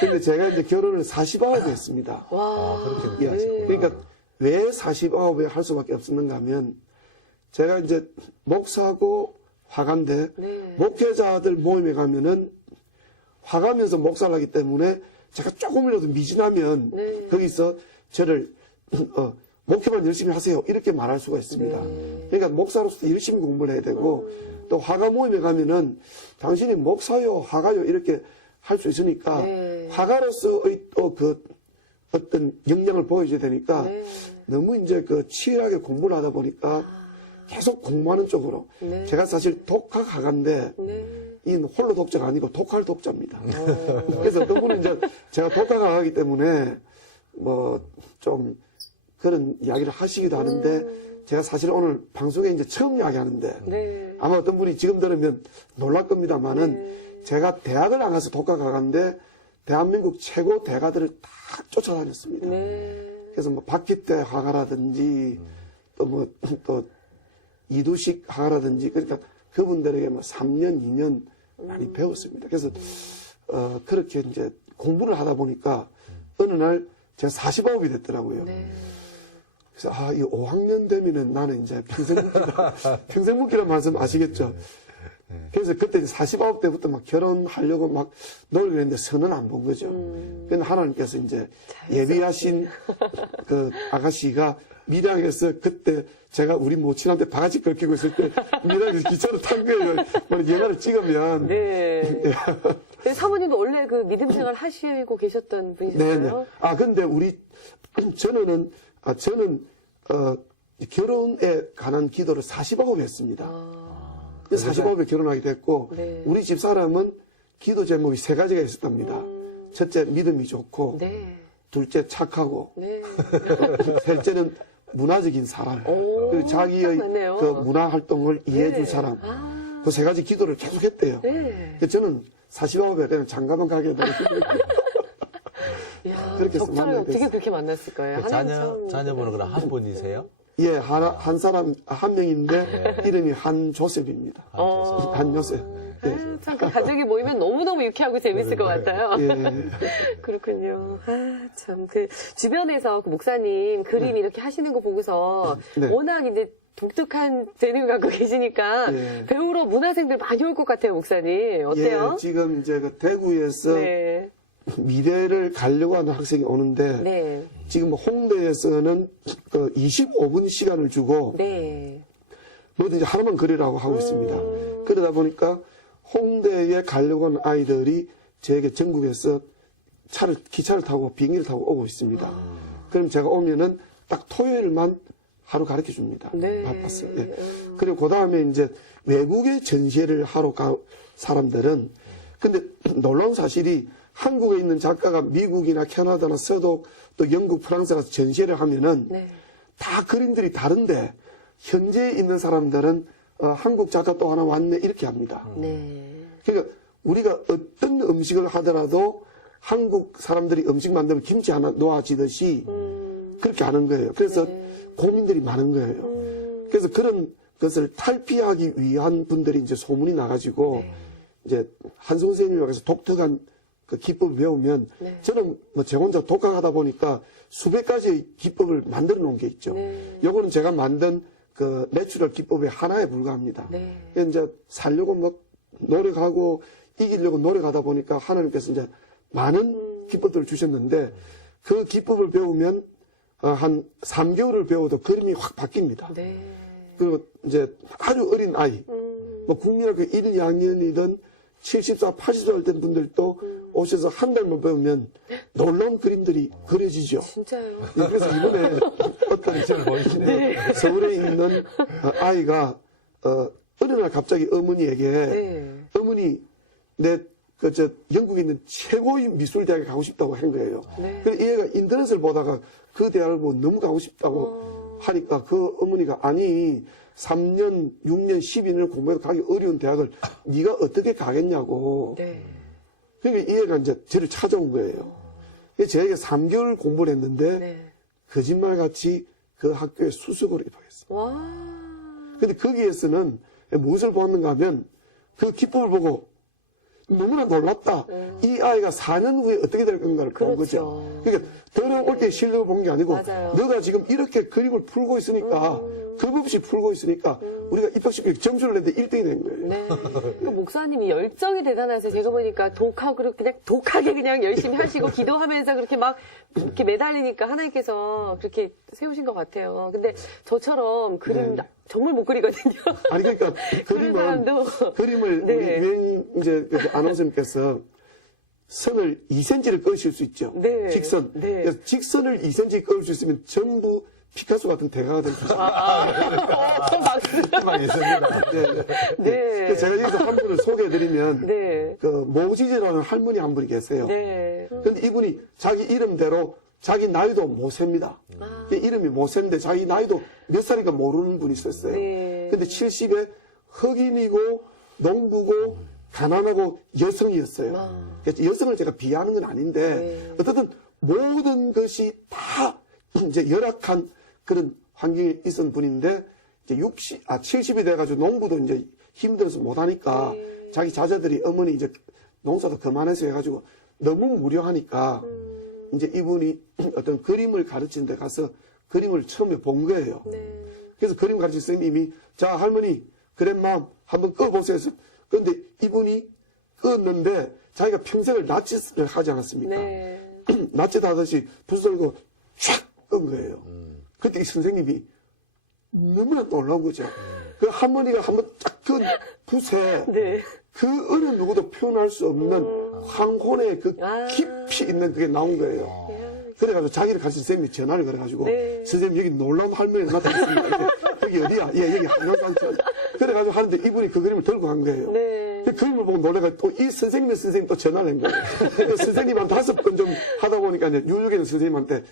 근데 제가 이제 결혼을 49에 했습니다. 와. 그렇게 예, 하시구나. 그러니까 왜 49에 할 수밖에 없었는가 하면 제가 이제 목사고 화가인데 네. 목회자들 모임에 가면은 화가면서 목사를 하기 때문에 제가 조금이라도 미진하면 네. 거기서 저를 목회만 열심히 하세요. 이렇게 말할 수가 있습니다. 그러니까 목사로서 열심히 공부를 해야 되고 또 화가 모임에 가면은 당신이 목사요, 화가요 이렇게 할 수 있으니까 네. 화가로서의 또 그 어떤 역량을 보여줘야 되니까 네. 너무 이제 그 치열하게 공부를 하다 보니까 계속 공부하는 쪽으로 네. 제가 사실 독학 화가인데 네. 이 홀로 독자가 아니고 독할 독자입니다. 그래서 그분은 이제 제가 독학 화가이기 때문에 뭐 좀 그런 이야기를 하시기도 하는데 제가 사실 오늘 방송에 이제 처음 이야기하는데 네. 아마 어떤 분이 지금 들으면 놀랄 겁니다만은 제가 대학을 안 가서 독학 화가인데 대한민국 최고 대가들을 다 쫓아다녔습니다. 네. 그래서 뭐 박기태 화가라든지 또 이두식 화가라든지 그러니까 그분들에게 뭐 3년, 2년 많이 배웠습니다. 그래서 그렇게 이제 공부를 하다 보니까 어느 날 제가 49이 됐더라고요. 네. 그래서 이 5학년 되면은 나는 이제 평생 묵기다. 평생 묵기란 말씀 아시겠죠? 그래서 그때 49 때부터 막 결혼하려고 막 노력을 했는데 선은 안 본 거죠. 그런데 하나님께서 이제 예비하신 그 아가씨가 밀양에서 그때 제가 우리 모친한테 바가지 긁히고 있을 때 밀양에서 기차로 탄 거예요. 뭐 영화를 찍으면. 네. 네, 사모님도 원래 그 믿음 생활 하시고 계셨던 분이셨어요? 네네. 근데 저는 결혼에 관한 기도를 49에 했습니다. 49에 결혼하게 됐고, 네. 우리 집 사람은 기도 제목이 3가지가 있었답니다. 첫째, 믿음이 좋고, 네. 둘째, 착하고, 네. 셋째는 문화적인 사람. 오, 그리고 자기의 딱 맞네요. 그 문화 활동을 이해해줄 네. 사람. 아. 그 3가지 기도를 계속 했대요. 네. 그래서 저는 49에 그냥 장가만 가게 되고, 야, 그렇게 해서 적절하게 만나게 어떻게 됐어요. 그렇게 만났을까요? 하나님 자녀분은 그럼 한 분이세요? 예, 한 사람, 한 명인데, 이름이 한조셉입니다. 한요셉. 예. 아유, 참, 그 가족이 모이면 너무너무 유쾌하고 재밌을 것 같아요. 예. 그렇군요. 참, 주변에서 그 목사님 그림 이렇게 하시는 거 보고서 네. 워낙 이제 독특한 재능을 갖고 계시니까 예. 배우러 문화생들 많이 올 것 같아요, 목사님. 어때요? 예, 지금 이제 그 대구에서 네. 미대를 가려고 하는 학생이 오는데, 네. 지금 홍대에서는 그 25분 시간을 주고, 네. 뭐든지 하나만 그리라고 하고 있습니다. 그러다 보니까 홍대에 가려고 하는 아이들이 저에게 전국에서 기차를 타고 비행기를 타고 오고 있습니다. 그럼 제가 오면은 딱 토요일만 하루 가르쳐 줍니다. 네. 바빴어요. 예. 그리고 그 다음에 이제 외국에 전시회를 하러 간 사람들은, 근데 놀라운 사실이 한국에 있는 작가가 미국이나 캐나다나 서독 또 영국, 프랑스 가서 전시회를 하면은 네. 다 그림들이 다른데 현재에 있는 사람들은 한국 작가 또 하나 왔네 이렇게 합니다. 네. 그러니까 우리가 어떤 음식을 하더라도 한국 사람들이 음식 만들면 김치 하나 놓아지듯이 그렇게 하는 거예요. 그래서 고민들이 많은 거예요. 그래서 그런 것을 탈피하기 위한 분들이 이제 소문이 나가지고 이제 한승훈 선생님이 와서 독특한 그 기법을 배우면 네. 저는 뭐 제 혼자 독학하다 보니까 수백 가지의 기법을 만들어 놓은 게 있죠. 네. 요거는 제가 만든 그 내추럴 기법의 하나에 불과합니다. 네. 이제 살려고 막 노력하고 이기려고 노력하다 보니까 하나님께서 이제 많은 기법들을 주셨는데 그 기법을 배우면 한 3개월을 배워도 그림이 확 바뀝니다. 네. 그리고 이제 아주 어린 아이, 뭐 국민학교 1, 2학년이든 74, 80살 된 분들도 오셔서 한 달만 배우면 놀라운 그림들이 그려지죠. 진짜요? 예, 그래서 이번에 어떤 서울에 있는 아이가 어느 날 갑자기 어머니에게 네. 어머니 저 영국에 있는 최고의 미술대학에 가고 싶다고 한 거예요. 네. 그래서 이 애가 인터넷을 보다가 그 대학을 보고 너무 가고 싶다고 하니까 그 어머니가 아니 3년, 6년, 12년을 공부해도 가기 어려운 대학을 네가 어떻게 가겠냐고. 네. 그러니까 이 애가 이제 저를 찾아온 거예요. 그래서 저에게 3개월 공부를 했는데 네. 거짓말같이 그 학교에 수석으로 입학했어. 와. 근데 거기에서는 무엇을 보았는가 하면 그 기법을 보고 너무나 놀랐다. 이 아이가 4년 후에 어떻게 될 건가를 본 그렇죠. 거죠. 그러니까 들어올 때 실력을 본 게 아니고 맞아요. 너가 지금 이렇게 그림을 풀고 있으니까 겁 없이 풀고 있으니까 우리가 입학시켜 점수를 냈는데 1등이 된 거예요. 네. 그 목사님이 열정이 대단하세요. 제가 보니까 그냥 독하게 그냥 열심히 하시고 기도하면서 그렇게 막 이렇게 매달리니까 하나님께서 그렇게 세우신 것 같아요. 근데 저처럼 그림 네. 정말 못 그리거든요. 아니 그러니까 그림을 네. 우리 유행 이제 그 아나운서님께서 선을 2cm를 그으실 수 있죠. 네. 직선. 네. 그래서 직선을 2cm 그을 수 있으면 전부 피카소 같은 대가가 될 수 있어요. 막 있습니다. 네. 네. 그래서 제가 여기서 한 분을 소개해드리면 네. 그 모지지라는 할머니 한 분이 계세요. 네. 그런데 이분이 자기 이름대로 자기 나이도 못 셉니다. 그 이름이 못 세는데 자기 나이도 몇 살인가 모르는 분이 있었어요. 네. 근데 70에 흑인이고 농부고 가난하고 여성이었어요. 그래서 여성을 제가 비하하는 건 아닌데 네. 어쨌든 모든 것이 다 이제 열악한 그런 환경에 있었던 분인데 이제 70이 돼가지고 농부도 이제 힘들어서 못하니까 자기 자제들이 어머니 이제 농사도 그만해서 해가지고 너무 무료하니까 이제 이분이 어떤 그림을 가르치는 데 가서 그림을 처음에 본 거예요. 네. 그래서 그림 가르친 선생님이 자 할머니 그랜맘 한번 꺼보세요. 그런데 이분이 껐는데 자기가 평생을 낯짓을 하지 않았습니까? 네. 낯짓 하듯이 붓 들고 촥 끈 거예요. 그때 이 선생님이 너무나 놀라운 거죠. 그 할머니가 한번 딱 그 붓에 네. 그 어느 누구도 표현할 수 없는 황혼의 그 아. 깊이 있는 그게 나온 거예요. 그래가지고 자기를 가르친 선생님이 전화를 걸어가지고 네. 선생님 여기 놀라운 할머니가 나타났습니다. 여기 어디야? 예, 여기 한양산천. 그래가지고 하는데 이분이 그 그림을 들고 간 거예요. 네. 그 그림을 보고 놀래가 또 이 선생님의 선생님 또 전화를 한 거예요. 그 선생님 한 5번 좀 하다 보니까 이제 뉴욕에 있는 선생님한테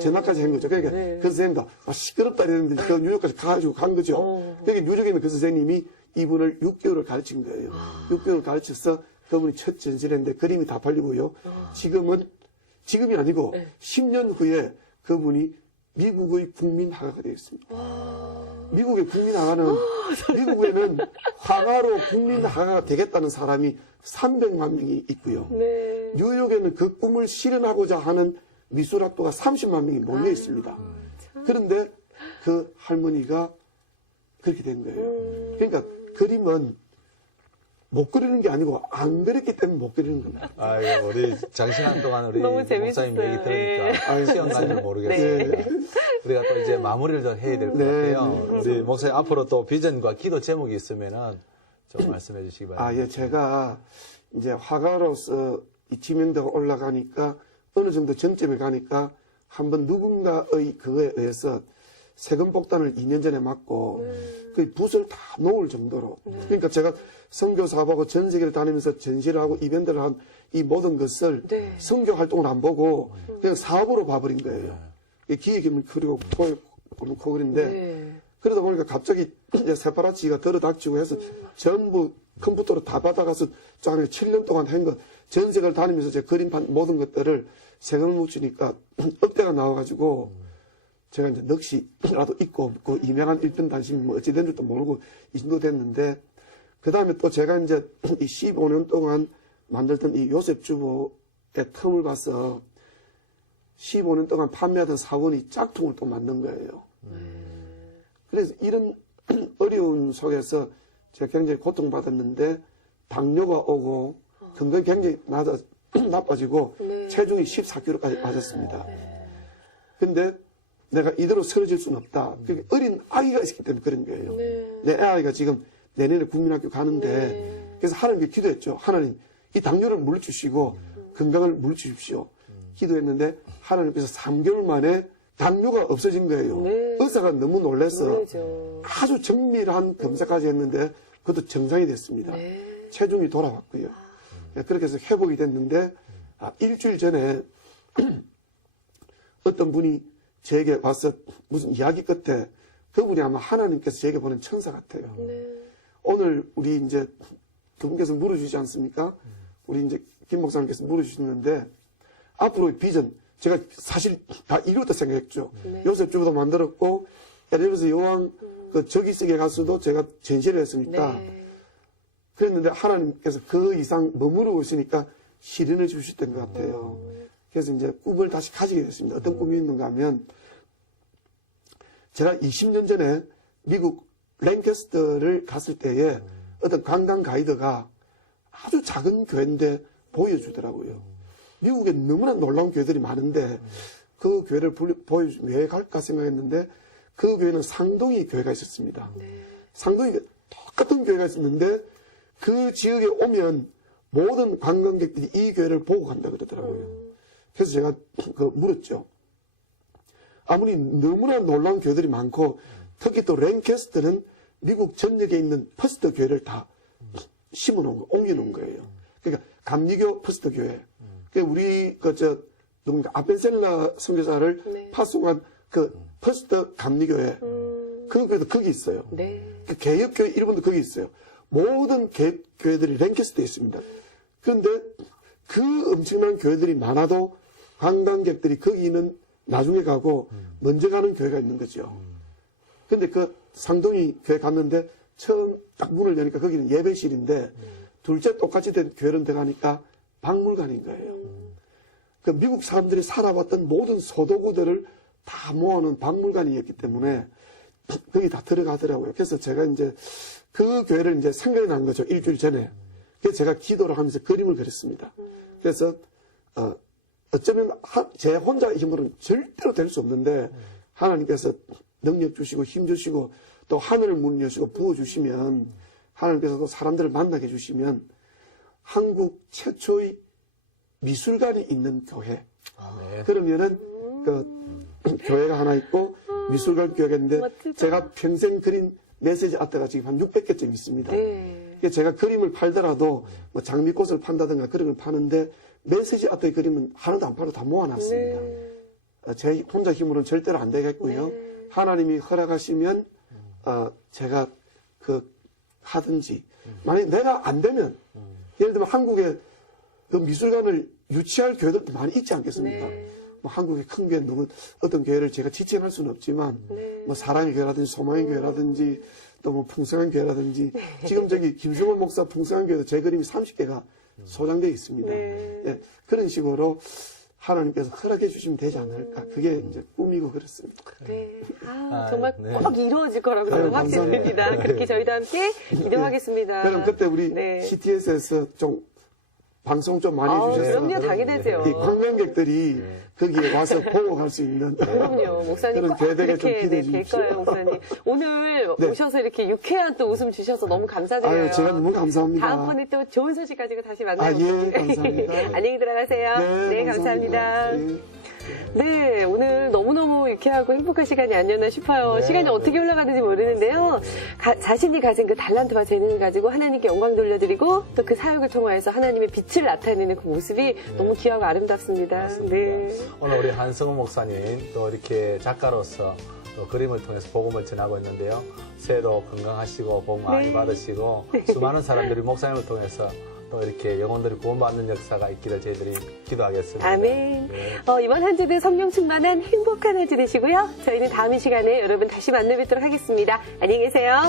전화까지 한 거죠. 그러니까 네. 그 선생님도 시끄럽다 이랬는데 그 뉴욕까지 가가지고 간 거죠. 그러니까 뉴욕에 있는 그 선생님이 이분을 6개월을 가르친 거예요. 6개월을 가르쳐서 그분이 첫 전시를 했는데 그림이 다 팔리고요. 지금이 아니고 10년 후에 그분이 미국의 국민화가가 되었습니다. 미국의 국민화가는 미국에는 화가로 국민화가가 되겠다는 사람이 300만 명이 있고요. 네. 뉴욕에는 그 꿈을 실현하고자 하는 미술학도가 30만 명이 몰려 있습니다. 그런데 그 할머니가 그렇게 된 거예요. 그러니까 그림은 못 그리는 게 아니고 안 그렸기 때문에 못 그리는 겁니다. 아이고, 우리 장시간 동안 우리 너무 목사님 재밌었어요. 얘기 들으니까 시간 가는 줄 모르겠어요. 네. 우리가 또 이제 마무리를 더 해야 될 것 네. 같아요. 우리 목사님 앞으로 또 비전과 기도 제목이 있으면은 좀 말씀해 주시기 바랍니다. 예, 제가 이제 화가로서 이 지명도가 올라가니까 어느 정도 정점에 가니까 한번 누군가의 그거에 의해서 세금 복단을 2년 전에 맞고 그 붓을 다 놓을 정도로 그러니까 제가 선교 사업하고 전 세계를 다니면서 전시를 하고 이벤트를 한 이 모든 것을 네. 선교 활동을 안 보고 그냥 사업으로 봐버린 거예요. 기획이면 그리고 코그린데 네. 그러다 보니까 갑자기 이제 세파라치가 들어닥치고 해서 전부 컴퓨터로 다 받아가서 쫙 7년 동안 한 것, 전 세계를 다니면서 제 그림판 모든 것들을 세금을 묻히니까 억대가 나와가지고 제가 이제 넋이라도 있고 없고 유명한 1등 단심이 뭐 어찌된 줄도 모르고 이 정도 됐는데 그 다음에 또 제가 이제 이 15년 동안 만들던 이 요셉 주보의 텀을 봐서 15년 동안 판매하던 사원이 짝퉁을 또 만든 거예요. 그래서 이런 어려운 속에서 제가 굉장히 고통받았는데 당뇨가 오고 건강이 굉장히 나빠지고 네. 체중이 14kg까지 빠졌습니다. 근데 내가 이대로 쓰러질 수는 없다. 그게 어린 아이가 있기 때문에 그런 거예요. 네. 내 아이가 지금 내년에 국민학교 가는데 그래서 하나님께 기도했죠. 하나님 이 당뇨를 물리주시고 건강을 물리주십시오. 기도했는데 하나님께서 3개월 만에 당뇨가 없어진 거예요. 네. 의사가 너무 놀라서 놀라죠. 아주 정밀한 검사까지 했는데 그것도 정상이 됐습니다. 네. 체중이 돌아왔고요. 그렇게 해서 회복이 됐는데 일주일 전에 어떤 분이 제게 와서 무슨 이야기 끝에 그분이 아마 하나님께서 제게 보낸 천사 같아요. 네. 오늘 우리 이제 그분께서 물어주시지 않습니까? 우리 이제 김 목사님께서 물어주시는데 앞으로의 비전 제가 사실 다 이루었다 생각했죠. 네. 요셉 주보도 만들었고 에르베스 요한 그 저기석에 가서도 제가 전시를 했으니까 네. 그랬는데 하나님께서 그 이상 머무르고 있으니까 실현해 주셨던 것 같아요. 그래서 이제 꿈을 다시 가지게 됐습니다. 어떤 꿈이 있는가 하면 제가 20년 전에 미국 랭캐스터를 갔을 때에 어떤 관광 가이드가 아주 작은 교회인데 보여주더라고요. 미국에 너무나 놀라운 교회들이 많은데 그 교회를 보여주면 왜 갈까 생각했는데 그 교회는 상동이 교회가 있었습니다. 상동이 똑같은 교회가 있었는데 그 지역에 오면 모든 관광객들이 이 교회를 보고 간다 그러더라고요. 그래서 제가 물었죠. 아무리 너무나 놀라운 교회들이 많고 특히 또 랭캐스터는 미국 전역에 있는 퍼스트 교회를 다 심어놓은 거, 옮겨놓은 거예요. 그러니까 감리교 퍼스트 교회. 그러니까 우리 누군가 아벤셀라 선교사를 파송한 그 퍼스트 감리교회. 그 교회도 거기 있어요. 네. 그 개혁교회 일본도 거기 있어요. 모든 교회들이 랭캐스터에 있습니다. 그런데 그 엄청난 교회들이 많아도 관광객들이 거기는 나중에 가고 먼저 가는 교회가 있는 거죠. 근데 그 상동이 교회 갔는데 처음 딱 문을 여니까 거기는 예배실인데 둘째 똑같이 된 교회를 들어가니까 박물관인 거예요. 그 미국 사람들이 살아왔던 모든 소도구들을 다 모아놓은 박물관이었기 때문에 거기 다 들어가더라고요. 그래서 제가 이제 그 교회를 이제 생각이 난 거죠. 일주일 전에. 그래서 제가 기도를 하면서 그림을 그렸습니다. 그래서 어쩌면 제 혼자 힘으로는 절대로 될 수 없는데 하나님께서 능력 주시고 힘 주시고 또 하늘을 문 여시고 부어주시면 하나님께서 또 사람들을 만나게 해주시면 한국 최초의 미술관이 있는 교회. 네. 그러면은 교회가 하나 있고 미술관 교회가 있는데 멋지다. 제가 평생 그린 메시지 아트가 지금 한 600개쯤 있습니다. 네. 그래서 제가 그림을 팔더라도 뭐 장미꽃을 판다든가 그런 걸 파는데 메시지 아트의 그림은 하나도 안 팔고 다 모아놨습니다. 제 혼자 힘으로는 절대로 안 되겠고요. 하나님이 허락하시면 제가 하든지 만약에 내가 안 되면 예를 들면 한국에 그 미술관을 유치할 교회들도 많이 있지 않겠습니까? 뭐 한국의 큰 교회 어떤 교회를 제가 지칭할 수는 없지만 뭐 사랑의 교회라든지 소망의 교회라든지 또 뭐 풍성한 교회라든지 지금 저기 김승원 목사 풍성한 교회도 제 그림이 30개가 소장되어 있습니다. 예, 그런 식으로 하나님께서 허락해 주시면 되지 않을까. 그게 이제 꿈이고 그렇습니다. 네. 정말 네. 꼭 이루어질 거라고 저는 확신됩니다. 감사합니다. 그렇게 저희도 함께 기도하겠습니다. 그럼 그때 우리 네. CTS에서 좀 방송 좀 많이 해주셔서 그럼요, 당연하죠. 이 관광객들이 거기에 와서 보고 갈 수 있는 그럼요, 목사님 그런 꼭 계획에 좀 그렇게 기대해 될 주십시오. 거예요, 목사님. 오늘 네. 오셔서 이렇게 유쾌한 또 웃음 주셔서 너무 감사드려요. 아유, 제가 너무 감사합니다. 다음번에 또 좋은 소식 가지고 다시 아, 만나요. 예, 감사합니다. 안녕히 들어가세요. 네, 감사합니다. 네. 네, 오늘 너무너무 유쾌하고 행복한 시간이 아니었나 싶어요. 네, 시간이 어떻게 흘러가는지 모르는데요. 자신이 가진 그 달란트와 재능을 가지고 하나님께 영광 돌려드리고 또 그 사역을 통하여서 하나님의 빛을 나타내는 그 모습이 너무 귀하고 아름답습니다. 네. 오늘 우리 한성훈 목사님 또 이렇게 작가로서 또 그림을 통해서 복음을 전하고 있는데요. 새해도 건강하시고 복 많이 네. 받으시고 수많은 사람들이 목사님을 통해서 또 이렇게 영혼들이 구원받는 역사가 있기를 저희들이 기도하겠습니다. 아멘. 네. 이번 한 주도 성령 충만한 행복한 한 주 되시고요. 저희는 다음 이 시간에 여러분 다시 만나 뵙도록 하겠습니다. 안녕히 계세요.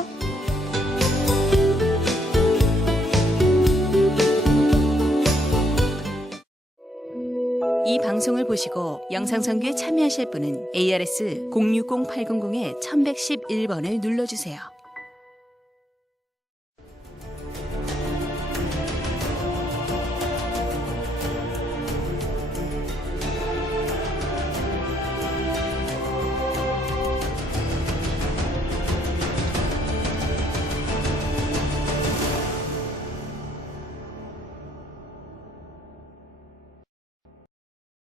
이 방송을 보시고 영상선교에 참여하실 분은 ARS 060-800-1111번을 눌러주세요.